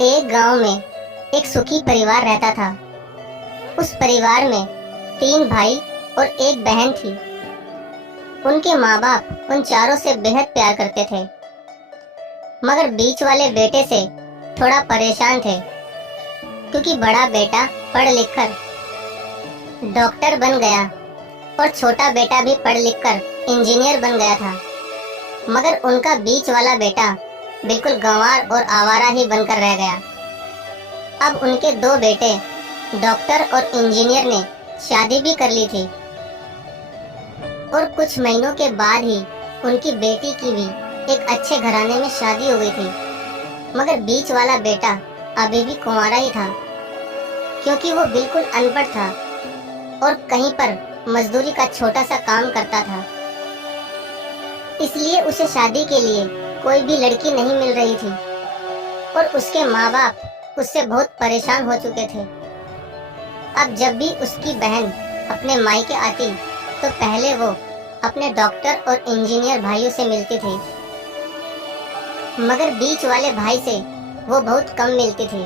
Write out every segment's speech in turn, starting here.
एक गांव में एक सुखी परिवार रहता था। उस परिवार में 3 भाई और एक बहन थी। उनके माँ बाप उन चारों से बेहद प्यार करते थे, मगर बीच वाले बेटे से थोड़ा परेशान थे, क्योंकि बड़ा बेटा पढ़ लिख कर डॉक्टर बन गया और छोटा बेटा भी पढ़ लिख कर इंजीनियर बन गया था। मगर उनका बीच वाला बेटा बिल्कुल गंवार और आवारा ही बनकर रह गया। अब उनके 2 बेटे डॉक्टर और इंजीनियर ने शादी भी कर ली थी और कुछ महीनों के बाद ही उनकी बेटी की भी एक अच्छे घराने में शादी हो गई थी। मगर बीच वाला बेटा अभी भी कुंवारा ही था, क्योंकि वो बिल्कुल अनपढ़ था और कहीं पर मजदूरी का छोटा सा काम करता था। इसलिए उसे शादी के लिए कोई भी लड़की नहीं मिल रही थी और उसके माँ बाप उससे बहुत परेशान हो चुके थे। अब जब भी उसकी बहन अपने मायके आती तो पहले वो अपने डॉक्टर और इंजीनियर भाइयों से मिलती थी, मगर बीच वाले भाई से वो बहुत कम मिलती थी,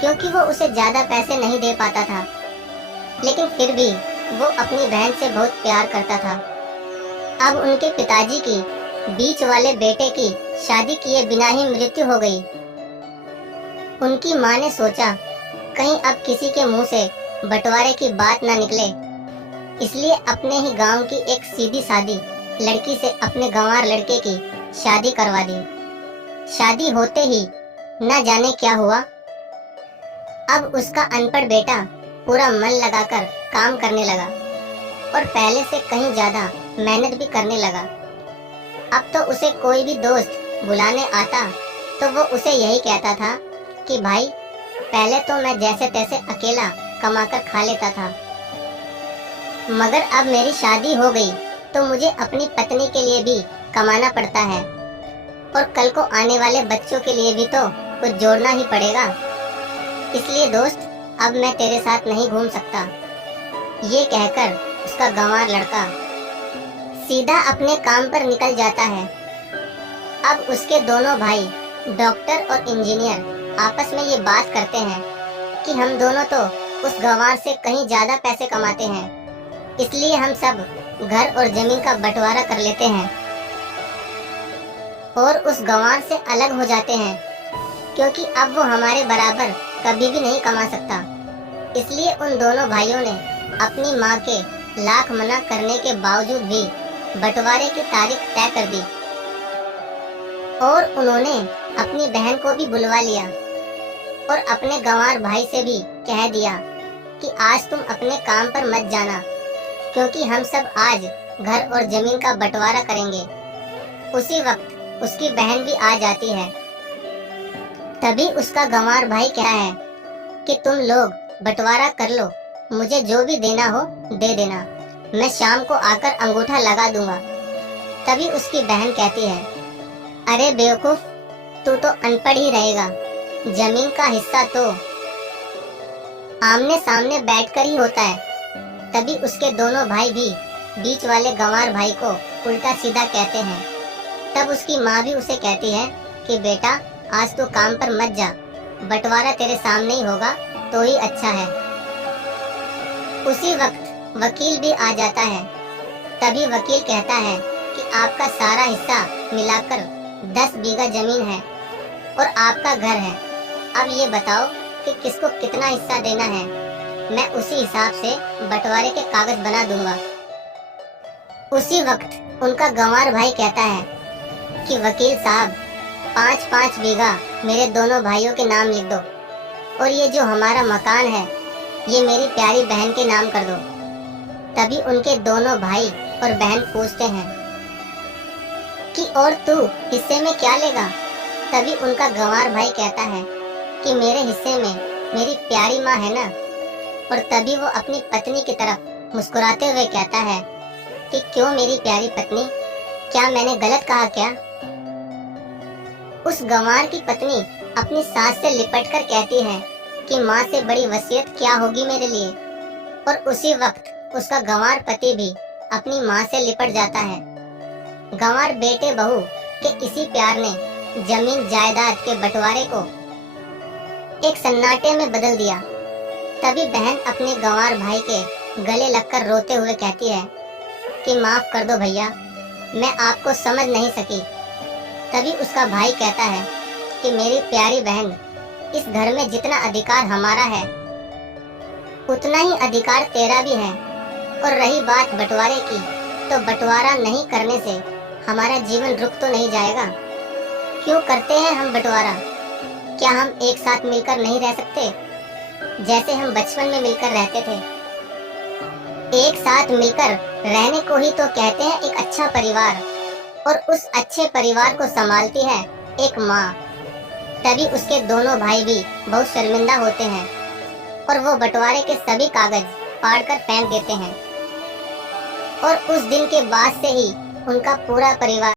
क्योंकि वो उसे ज्यादा पैसे नहीं दे पाता था। लेकिन फिर भी वो अपनी बहन से बहुत प्यार करता था। अब उनके पिताजी की बीच वाले बेटे की शादी किए बिना ही मृत्यु हो गई। उनकी माँ ने सोचा कहीं अब किसी के मुंह से बंटवारे की बात ना निकले, इसलिए अपने ही गांव की एक सीधी सादी लड़की से अपने गंवार लड़के की शादी करवा दी। शादी होते ही न जाने क्या हुआ। अब उसका अनपढ़ बेटा पूरा मन लगाकर काम करने लगा और पहले से कहीं ज्यादा मेहनत भी करने लगा। अब तो उसे कोई भी दोस्त बुलाने आता तो वो उसे यही कहता था कि भाई, पहले तो मैं जैसे तैसे अकेला कमाकर खा लेता था, मगर अब मेरी शादी हो गई तो मुझे अपनी पत्नी के लिए भी कमाना पड़ता है और कल को आने वाले बच्चों के लिए भी तो कुछ जोड़ना ही पड़ेगा। इसलिए दोस्त, अब मैं तेरे साथ नहीं घूम सकता। ये कहकर उसका गंवार लड़का सीधा अपने काम पर निकल जाता है। अब उसके दोनों भाई डॉक्टर और इंजीनियर आपस में ये बात करते हैं कि हम दोनों तो उस गंवार से कहीं ज्यादा पैसे कमाते हैं, इसलिए हम सब घर और जमीन का बंटवारा कर लेते हैं और उस गंवार से अलग हो जाते हैं, क्योंकि अब वो हमारे बराबर कभी भी नहीं कमा सकता। इसलिए उन दोनों भाइयों ने अपनी माँ के लाख मना करने के बावजूद भी बंटवारे की तारीख तय कर दी और उन्होंने अपनी बहन को भी बुलवा लिया और अपने गंवार भाई से भी कह दिया कि आज तुम अपने काम पर मत जाना, क्योंकि हम सब आज घर और जमीन का बंटवारा करेंगे। उसी वक्त उसकी बहन भी आ जाती है। तभी उसका गंवार भाई कहता है कि तुम लोग बंटवारा कर लो, मुझे जो भी देना हो दे देना, मैं शाम को आकर अंगूठा लगा दूंगा। तभी उसकी बहन कहती है, अरे बेवकूफ, तू तो अनपढ़ ही रहेगा, जमीन का हिस्सा तो आमने सामने बैठकर ही होता है। तभी उसके दोनों भाई भी बीच वाले गंवार भाई को उल्टा सीधा कहते हैं। तब उसकी माँ भी उसे कहती है कि बेटा, आज तो काम पर मत जा, बंटवारा तेरे सामने ही होगा तो ही अच्छा है। उसी वक्त वकील भी आ जाता है। तभी वकील कहता है कि आपका सारा हिस्सा मिलाकर 10 बीघा जमीन है और आपका घर है। अब ये बताओ कि किसको कितना हिस्सा देना है, मैं उसी हिसाब से बंटवारे के कागज बना दूंगा। उसी वक्त उनका गंवार भाई कहता है कि वकील साहब, 5-5 बीघा मेरे दोनों भाइयों के नाम लिख दो और ये जो हमारा मकान है ये मेरी प्यारी बहन के नाम कर दो। तभी उनके दोनों भाई और बहन पूछते हैं कि और तू हिस्से में क्या लेगा। तभी उनका गंवार भाई कहता है कि मेरे हिस्से में मेरी प्यारी माँ है ना। और तभी वो अपनी पत्नी की तरफ मुस्कुराते हुए कहता है कि क्यों मेरी प्यारी पत्नी, क्या मैंने गलत कहा क्या। उस गंवार की पत्नी अपनी सास से लिपटकर कहती है कि माँ से बड़ी वसीयत क्या होगी मेरे लिए। और उसी वक्त उसका गंवार पति भी अपनी माँ से लिपट जाता है। गंवार बेटे बहू के इसी प्यार ने जमीन जायदाद के बंटवारे को एक सन्नाटे में बदल दिया। तभी बहन अपने गंवार भाई के गले लगकर रोते हुए कहती है कि माफ कर दो भैया, मैं आपको समझ नहीं सकी। तभी उसका भाई कहता है कि मेरी प्यारी बहन, इस घर में जितना अधिकार हमारा है उतना ही अधिकार तेरा भी है। और रही बात बंटवारे की, तो बंटवारा नहीं करने से हमारा जीवन रुक तो नहीं जाएगा। क्यों करते हैं हम बंटवारा? क्या हम एक साथ मिलकर नहीं रह सकते, जैसे हम बचपन में मिलकर रहते थे? एक साथ मिलकर रहने को ही तो कहते हैं एक अच्छा परिवार, और उस अच्छे परिवार को संभालती है एक माँ। तभी उसके दोनों भाई भी बहुत शर्मिंदा होते हैं और वो बंटवारे के सभी कागज फाड़कर फेंक देते हैं। और उस दिन के बाद से ही उनका पूरा परिवार